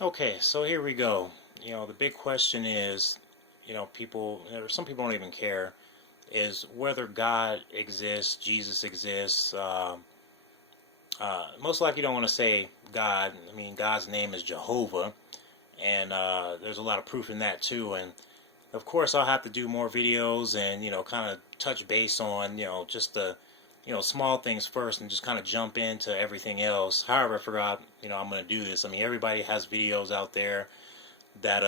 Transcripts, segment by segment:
Okay, so here we go. The big question is, people, or some people don't even care, is whether God exists, Jesus exists. Most likely, you don't want to say God. I mean, God's name is Jehovah, and there's a lot of proof in that too. And of course, I'll have to do more videos and kind of touch base on just the small things first, and just kind of jump into everything else. However, I forgot I'm going to do this. I mean, everybody has videos out there that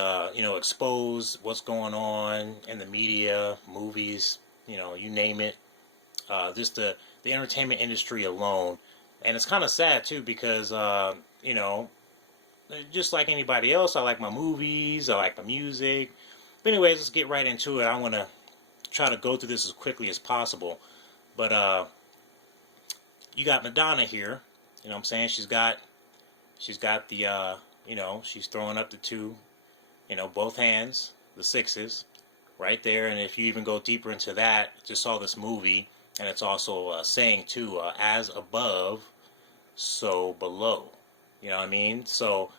expose what's going on in the media, movies, you name it. Just the entertainment industry alone, and it's kind of sad too because you know just like anybody else, I like my movies, I like my music. But anyways, let's get right into it. I want to try to go through this as quickly as possible. But you got Madonna here. You know what I'm saying? She's got the she's throwing up the two, both hands, the sixes, right there. And if you even go deeper into that, just saw this movie, and it's also saying too, as above, so below. You know what I mean? So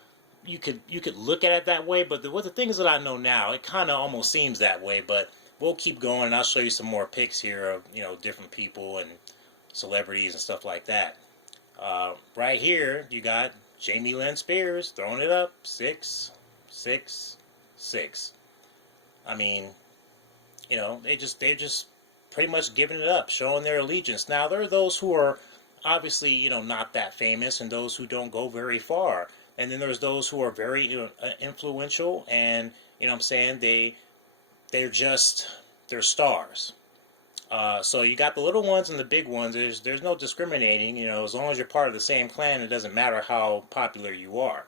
you could look at it that way, but with the things that I know now, it kind of almost seems that way. But we'll keep going, and I'll show you some more pics here of different people and celebrities and stuff like that. Right here, you got Jamie Lynn Spears throwing it up, 6, 6, 6. I mean, they're just pretty much giving it up, showing their allegiance. Now there are those who are obviously not that famous, and those who don't go very far, and then there's those who are very influential, and what I'm saying, they're stars. So you got the little ones and the big ones. There's no discriminating. As long as you're part of the same clan, it doesn't matter how popular you are.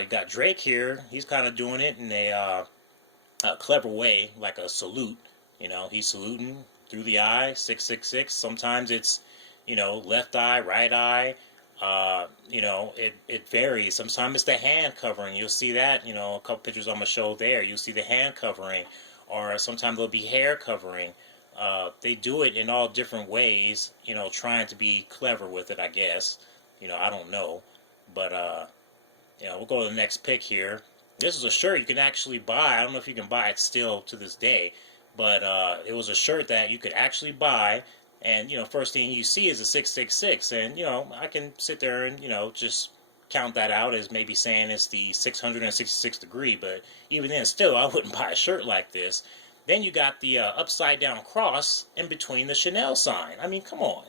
You got Drake here. He's kind of doing it in a clever way, like a salute. He's saluting through the eye, 666. Sometimes it's left eye, right eye. It varies. Sometimes it's the hand covering. You'll see that. A couple pictures on my show there. You'll see the hand covering, or sometimes there'll be hair covering. They do it in all different ways, trying to be clever with it, I guess. I don't know. But, we'll go to the next pic here. This is a shirt you can actually buy. I don't know if you can buy it still to this day, but it was a shirt that you could actually buy. And, first thing you see is a 666. And, I can sit there and, just count that out as maybe saying it's the 666 degree. But even then, still, I wouldn't buy a shirt like this. Then you got the upside down cross in between the Chanel sign. I mean, come on.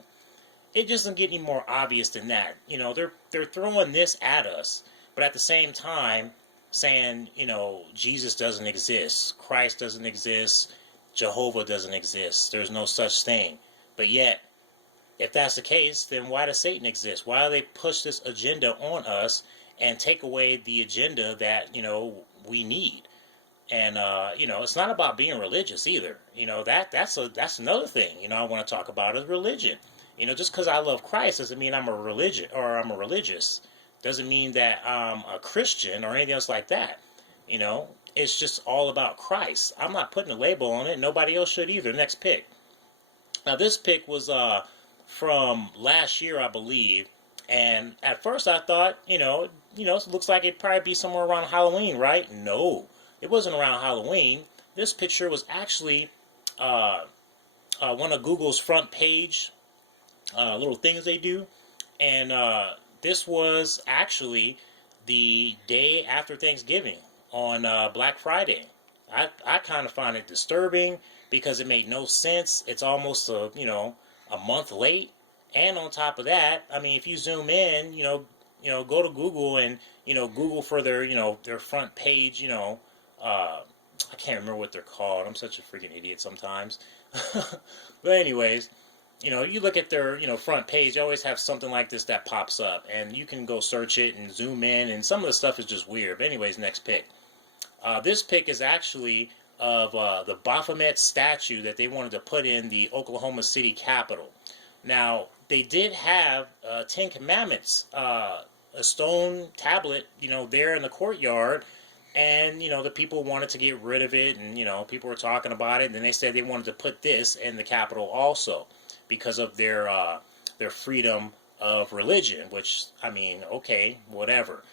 It just doesn't get any more obvious than that. They're throwing this at us, but at the same time saying, Jesus doesn't exist, Christ doesn't exist, Jehovah doesn't exist. There's no such thing. But yet, if that's the case, then why does Satan exist? Why do they push this agenda on us and take away the agenda that, we need? And it's not about being religious either. That's another thing. I want to talk about is religion. Just because I love Christ doesn't mean I'm a religion or I'm a religious. Doesn't mean that I'm a Christian or anything else like that. It's just all about Christ. I'm not putting a label on it. Nobody else should either. Next pick. Now this pick was from last year, I believe. And at first I thought, it looks like it'd probably be somewhere around Halloween, right? No, it wasn't around Halloween. This picture was actually one of Google's front page little things they do. And this was actually the day after Thanksgiving on Black Friday. I kind of find it disturbing because it made no sense. It's almost a month late. And on top of that, I mean, if you zoom in, go to Google and Google for their front page. I can't remember what they're called. I'm such a freaking idiot sometimes. But anyways, you look at their front page. They always have something like this that pops up, and you can go search it and zoom in. And some of the stuff is just weird. But anyways, next pick. This pick is actually of the Baphomet statue that they wanted to put in the Oklahoma City Capitol. Now, they did have 10 Commandments, a stone tablet, there in the courtyard, and, the people wanted to get rid of it, and, people were talking about it, and then they said they wanted to put this in the Capitol also because of their freedom of religion, which, I mean, okay, whatever.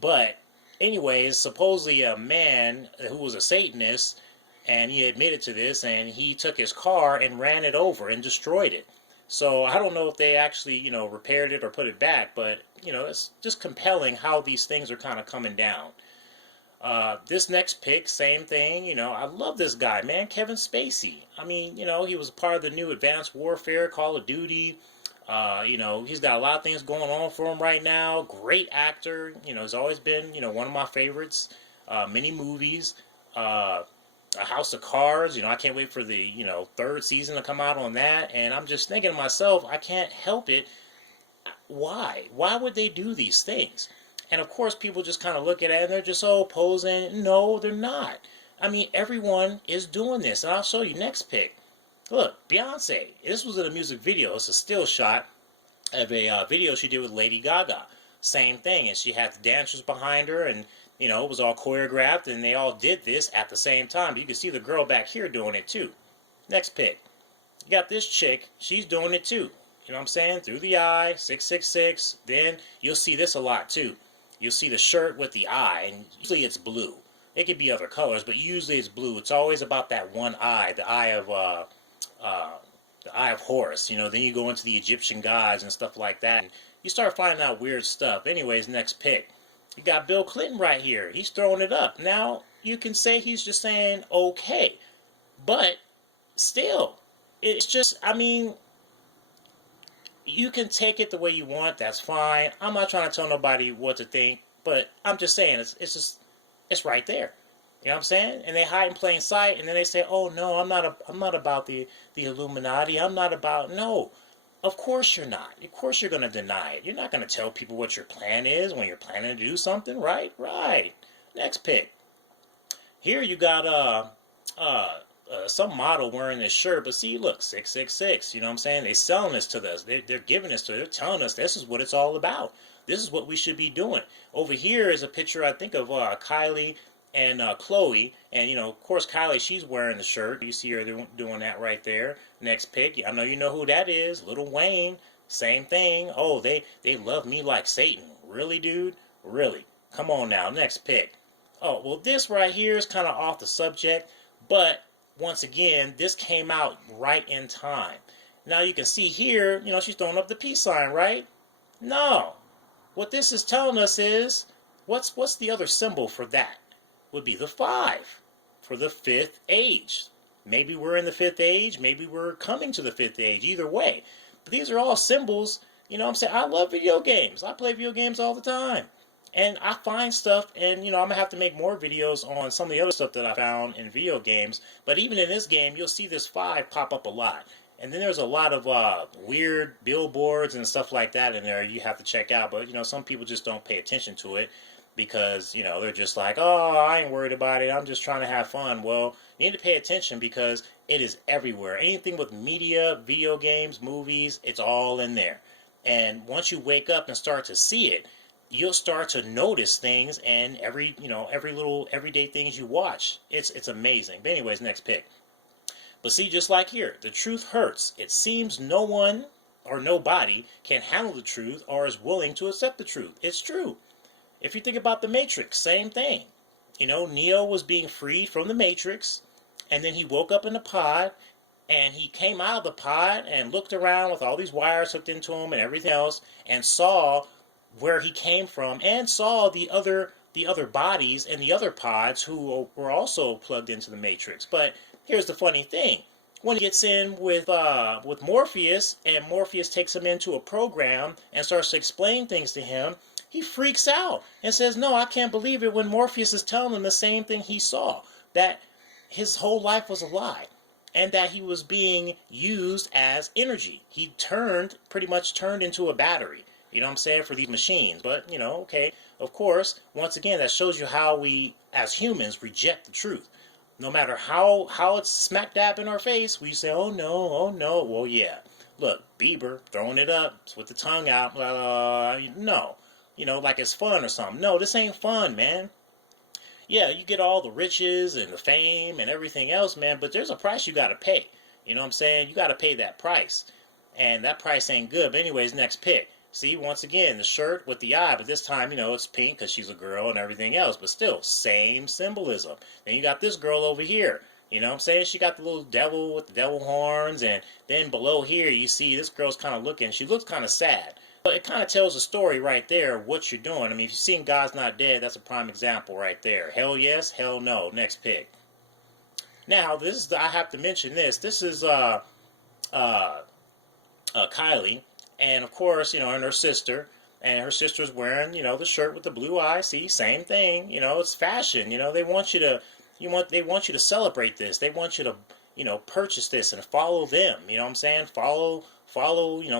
But anyways, supposedly a man who was a Satanist, and he admitted to this, and he took his car and ran it over and destroyed it. So I don't know if they actually, repaired it or put it back, but it's just compelling how these things are kind of coming down. This next pick, same thing. I love this guy, man, Kevin Spacey. I mean, he was part of the new Advanced Warfare, Call of Duty. He's got a lot of things going on for him right now. Great actor. He's always been, one of my favorites. Many movies. A House of Cards. I can't wait for the, third season to come out on that. And I'm just thinking to myself, I can't help it. Why? Why would they do these things? And of course, people just kind of look at it and they're just posing. No, they're not. I mean, everyone is doing this. And I'll show you next pick. Look, Beyonce. This was in a music video. It's a still shot of a video she did with Lady Gaga. Same thing. And she had the dancers behind her, and it was all choreographed, and they all did this at the same time. You can see the girl back here doing it too. Next pick. You got this chick. She's doing it too. You know what I'm saying? Through the eye, 666. Then you'll see this a lot too. You'll see the shirt with the eye, and usually it's blue. It could be other colors, but usually it's blue. It's always about that one eye, the eye of Horus. Then you go into the Egyptian gods and stuff like that, and you start finding out weird stuff. Anyways, next pick. You got Bill Clinton right here. He's throwing it up. Now, you can say he's just saying okay, but still, it's just, I mean, you can take it the way you want. That's fine. I'm not trying to tell nobody what to think, but I'm just saying it's right there. You know what I'm saying? And they hide in plain sight, and then they say, "Oh no, I'm not about the Illuminati. I'm not about." No, of course you're not. Of course you're going to deny it. You're not going to tell people what your plan is when you're planning to do something, right? Right. Next pick. Here you got some model wearing this shirt, but see, look, 666. You know what I'm saying? They're selling this to us. They're giving this to us. They're telling us this is what it's all about. This is what we should be doing. Over here is a picture, I think, of Kylie and Chloe, and of course Kylie, she's wearing the shirt. You see her doing that right there. Next pick, I know you know who that is. Lil Wayne, same thing. Oh, they love me like Satan. Really, dude? Really? Come on now. Next pick. Oh, well, this right here is kind of off the subject, but once again, this came out right in time. Now you can see here, she's throwing up the peace sign, right? No. What this is telling us is, what's the other symbol for that? Would be the 5 for the 5th age. Maybe we're in the 5th age. Maybe we're coming to the 5th age. Either way. But these are all symbols. You know what I'm saying? I love video games. I play video games all the time. And I find stuff, and I'm going to have to make more videos on some of the other stuff that I found in video games. But even in this game, you'll see this 5 pop up a lot. And then there's a lot of weird billboards and stuff like that in there you have to check out. But, some people just don't pay attention to it. Because, they're just like, oh, I ain't worried about it. I'm just trying to have fun. Well, you need to pay attention because it is everywhere. Anything with media, video games, movies, it's all in there. And once you wake up and start to see it, you'll start to notice things and every little everyday things you watch. It's amazing. But anyways, next pick. But see, just like here, the truth hurts. It seems no one or nobody can handle the truth or is willing to accept the truth. It's true. If you think about the Matrix, same thing. Neo was being freed from the Matrix, and then he woke up in the pod, and he came out of the pod and looked around with all these wires hooked into him and everything else, and saw where he came from, and saw the other bodies and the other pods who were also plugged into the Matrix. But here's the funny thing. When he gets in with Morpheus, and Morpheus takes him into a program and starts to explain things to him, he freaks out and says, no, I can't believe it, when Morpheus is telling him the same thing he saw, that his whole life was a lie and that he was being used as energy. He pretty much turned into a battery, you know what I'm saying, for these machines. But, okay, of course, once again, that shows you how we, as humans, reject the truth. No matter how it's smack dab in our face, we say, oh no. Well, yeah. Look, Bieber throwing it up with the tongue out, blah, blah, blah. No. Like it's fun or something. No, this ain't fun, man. Yeah, you get all the riches and the fame and everything else, man, but there's a price you got to pay. You know what I'm saying? You got to pay that price. And that price ain't good. But anyways, next pick. See, once again, the shirt with the eye, but this time, it's pink because she's a girl and everything else, but still, same symbolism. Then you got this girl over here. You know what I'm saying? She got the little devil with the devil horns, and then below here, you see this girl's kind of looking, she looks kind of sad. But it kind of tells a story right there of what you're doing. I mean, if you've seen God's Not Dead, that's a prime example right there. Hell yes, hell no. Next pick. Now, I have to mention this. This is Kylie, and of course, and her sister, and her sister's wearing, the shirt with the blue eye. See, same thing. It's fashion. They want you to, they want you to celebrate this. They want you to, purchase this and follow them. You know what I'm saying? Follow,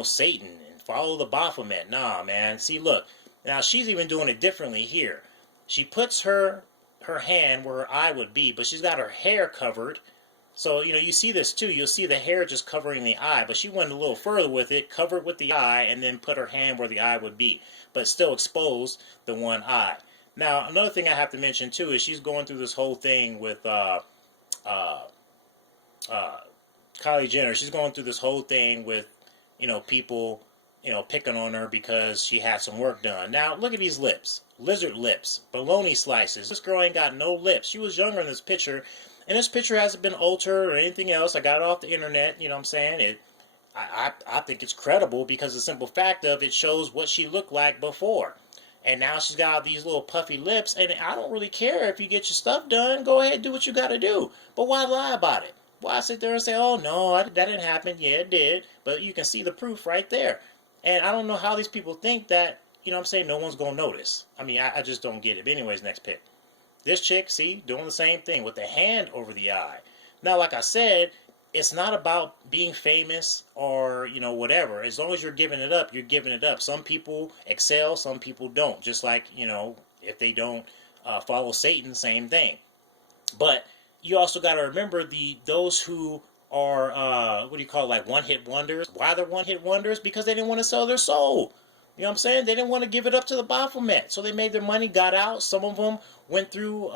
Satan and follow the Baphomet. Nah, man. See, look. Now she's even doing it differently here. She puts her hand where her eye would be, but she's got her hair covered. So, you see this too. You'll see the hair just covering the eye, but she went a little further with it, covered with the eye, and then put her hand where the eye would be, but still exposed the one eye. Now, another thing I have to mention too is she's going through this whole thing with Kylie Jenner. She's going through this whole thing with, people, picking on her because she had some work done. Now, look at these lips. Lizard lips. Bologna slices. This girl ain't got no lips. She was younger in this picture. And this picture hasn't been altered or anything else. I got it off the internet, you know what I'm saying? I think it's credible because the simple fact of it shows what she looked like before. And now she's got these little puffy lips, and I don't really care if you get your stuff done. Go ahead, do what you got to do. But why lie about it? Why sit there and say, oh, no, that didn't happen. Yeah, it did. But you can see the proof right there. And I don't know how these people think that, what I'm saying, no one's going to notice. I mean, I just don't get it. But anyways, next pick. This chick, see, doing the same thing with the hand over the eye. Now, like I said, it's not about being famous or, whatever. As long as you're giving it up, you're giving it up. Some people excel, some people don't. Just like, if they don't follow Satan, same thing. But you also got to remember those who are, like one-hit wonders. Why they're one-hit wonders? Because they didn't want to sell their soul. You know what I'm saying? They didn't want to give it up to the Baphomet. So they made their money, got out. Some of them went through,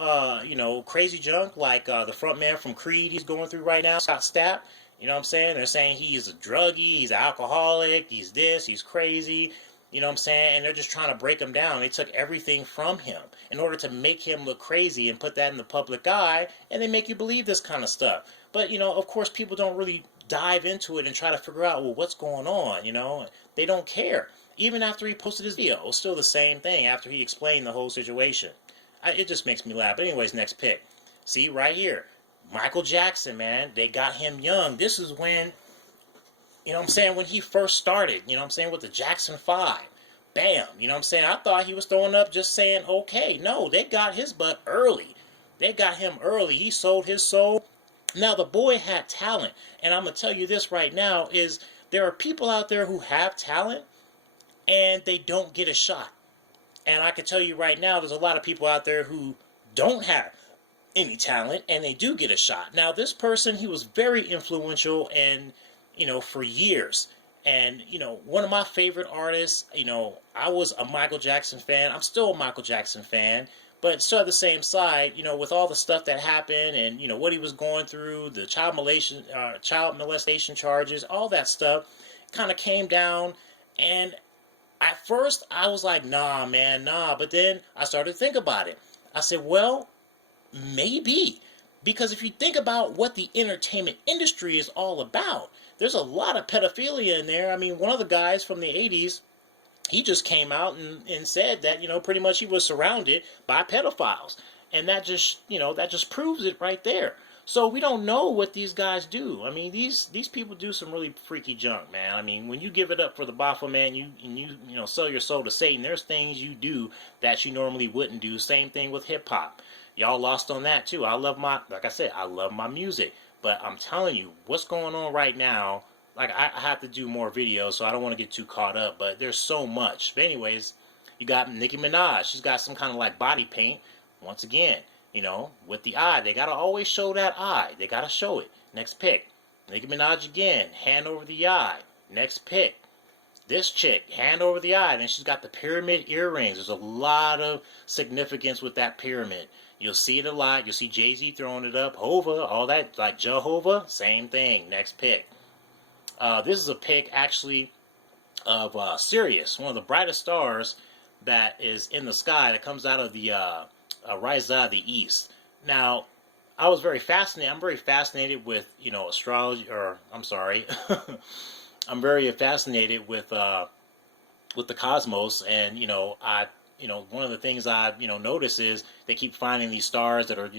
crazy junk, like the front man from Creed he's going through right now, Scott Stapp. You know what I'm saying? They're saying he's a druggie, he's an alcoholic, he's this, he's crazy. You know what I'm saying? And they're just trying to break him down. They took everything from him in order to make him look crazy and put that in the public eye, and they make you believe this kind of stuff. But, of course, people don't really dive into it and try to figure out, well, what's going on, They don't care. Even after he posted his video, it was still the same thing after he explained the whole situation. It just makes me laugh. But anyways, next pick. See, right here. Michael Jackson, man. They got him young. This is when, when he first started, with the Jackson 5. Bam. I thought he was throwing up just saying, okay. No, they got his butt early. They got him early. He sold his soul. Now, the boy had talent. And I'm going to tell you this right now is there are people out there who have talent, and they don't get a shot. And I can tell you right now, there's a lot of people out there who don't have any talent, and they do get a shot. Now, this person, he was very influential, and, for years. And, one of my favorite artists, I was a Michael Jackson fan. I'm still a Michael Jackson fan. But still at the same side, with all the stuff that happened and, what he was going through, the child molestation charges, all that stuff kind of came down. And at first, I was like, nah, man, nah. But then I started to think about it. I said, well, maybe. Because if you think about what the entertainment industry is all about, there's a lot of pedophilia in there. I mean, one of the guys from the 80s, he just came out and said that, pretty much he was surrounded by pedophiles. And that just proves it right there. So we don't know what these guys do. I mean, these people do some really freaky junk, man. I mean, when you give it up for the Baphomet and you sell your soul to Satan, there's things you do that you normally wouldn't do. Same thing with hip hop. Y'all lost on that too. Like I said, I love my music. But I'm telling you, what's going on right now, like I have to do more videos, so I don't want to get too caught up, but there's so much. But anyways, you got Nicki Minaj. She's got some kind of like body paint. Once again, with the eye. They got to always show that eye. They got to show it. Next pick. Nicki Minaj again. Hand over the eye. Next pick. This chick. Hand over the eye. Then she's got the pyramid earrings. There's a lot of significance with that pyramid. You'll see it a lot. You'll see Jay-Z throwing it up. Hova. All that. Like Jehovah. Same thing. Next pick. This is a pick actually of Sirius, one of the brightest stars that is in the sky that comes out of the rises out of the east. Now, I was very fascinated. I'm very fascinated with astrology, or I'm sorry, I'm very fascinated with the cosmos, and one of the things I notice is they keep finding these stars that are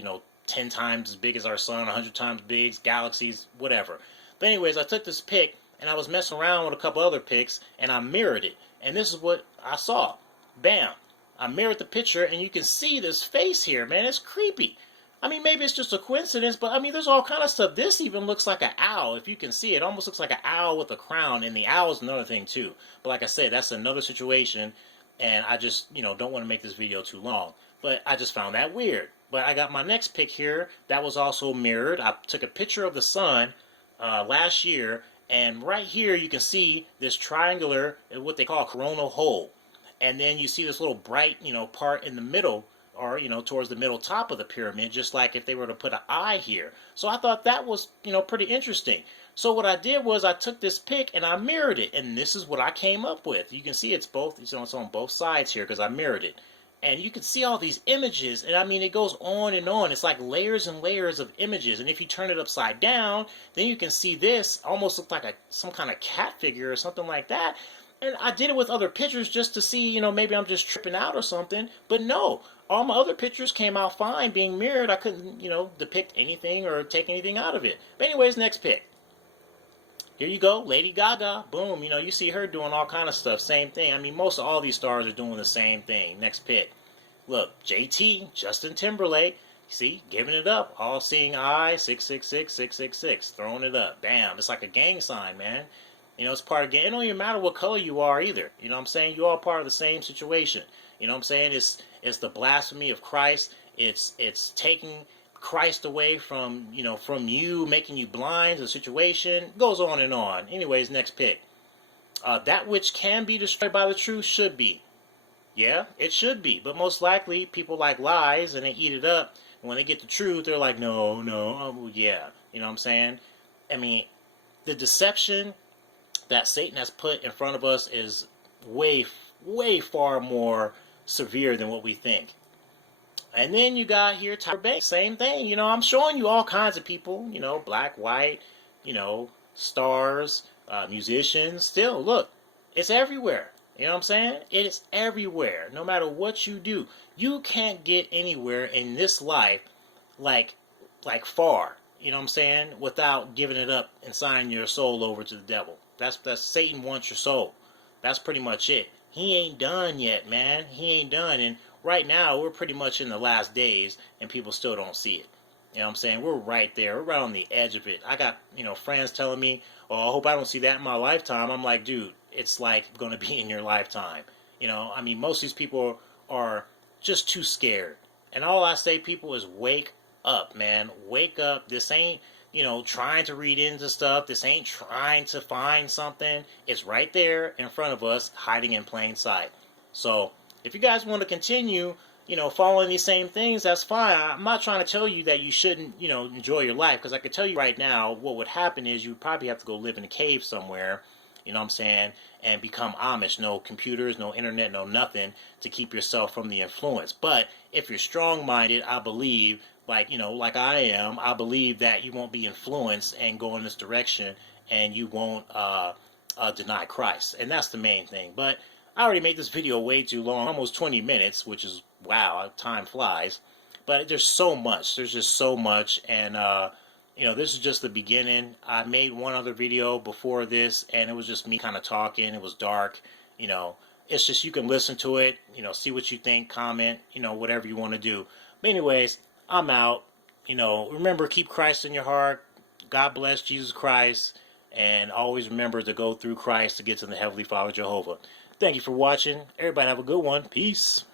10 times as big as our sun, 100 times big, galaxies, whatever. But anyways, I took this pic and I was messing around with a couple other pics and I mirrored it, and this is what I saw. Bam! I mirrored the picture and you can see this face here, man. It's creepy. I mean, maybe it's just a coincidence, but I mean, there's all kind of stuff. This even looks like an owl. If you can see, it almost looks like an owl with a crown, and the owl is another thing too. But like I said, that's another situation, and I just, don't want to make this video too long. But I just found that weird. But I got my next pic here that was also mirrored. I took a picture of the sun last year, and right here you can see this triangular, what they call a coronal hole. And then you see this little bright, part in the middle, or towards the middle top of the pyramid, just like if they were to put an eye here. So I thought that was pretty interesting. So what I did was I took this pic and I mirrored it, and this is what I came up with. You can see it's on both sides here because I mirrored it, and you can see all these images, and I mean it goes on and on. It's like layers and layers of images, and if you turn it upside down, then you can see this almost look like some kind of cat figure or something like that. And I did it with other pictures just to see, maybe I'm just tripping out or something. But no, all my other pictures came out fine being mirrored. I couldn't, depict anything or take anything out of it. But anyways, next pic. Here you go, Lady Gaga. Boom, you see her doing all kind of stuff. Same thing. I mean, most of all these stars are doing the same thing. Next pic. Look, JT, Justin Timberlake. See, giving it up. All seeing eye, 666, 666. Throwing it up. Bam. It's like a gang sign, man. It's part of the game. It don't even matter what color you are either. You know what I'm saying? You're all part of the same situation. You know what I'm saying? It's the blasphemy of Christ. It's taking Christ away from you, making you blind to the situation. It goes on and on. Anyways, next pic. That which can be destroyed by the truth should be. Yeah, it should be. But most likely, people like lies and they eat it up. And when they get the truth, they're like, no, yeah. You know what I'm saying? I mean, the deception that Satan has put in front of us is way, way far more severe than what we think. And then you got here Tyra Banks, same thing. I'm showing you all kinds of people, black, white, stars, musicians. Still, look, it's everywhere. You know what I'm saying? It is everywhere. No matter what you do, you can't get anywhere in this life like far. You know what I'm saying? Without giving it up and signing your soul over to the devil. That's Satan wants your soul. That's pretty much it. He ain't done yet, man. He ain't done. And right now, we're pretty much in the last days, and people still don't see it. You know what I'm saying? We're right there. We're right on the edge of it. I got, friends telling me, oh, I hope I don't see that in my lifetime. I'm like, dude, it's like going to be in your lifetime. I mean, most of these people are just too scared. And all I say, people, is wake up, man. Wake up. This ain't trying to read into stuff. This ain't trying to find something. It's right there in front of us, hiding in plain sight. So if you guys want to continue, following these same things, that's fine. I'm not trying to tell you that you shouldn't, enjoy your life, because I can tell you right now, what would happen is you probably have to go live in a cave somewhere, you know what I'm saying, and become Amish. No computers, no internet, no nothing to keep yourself from the influence. But if you're strong-minded, I believe, like I am, I believe that you won't be influenced and go in this direction, and you won't deny Christ. And that's the main thing. But I already made this video way too long, almost 20 minutes, which is, wow, time flies. But there's so much. There's just so much. And, this is just the beginning. I made one other video before this, and it was just me kind of talking. It was dark. It's just, you can listen to it, see what you think, comment, whatever you want to do. But anyways, I'm out. Remember, keep Christ in your heart. God bless Jesus Christ. And always remember to go through Christ to get to the Heavenly Father Jehovah. Thank you for watching. Everybody have a good one. Peace.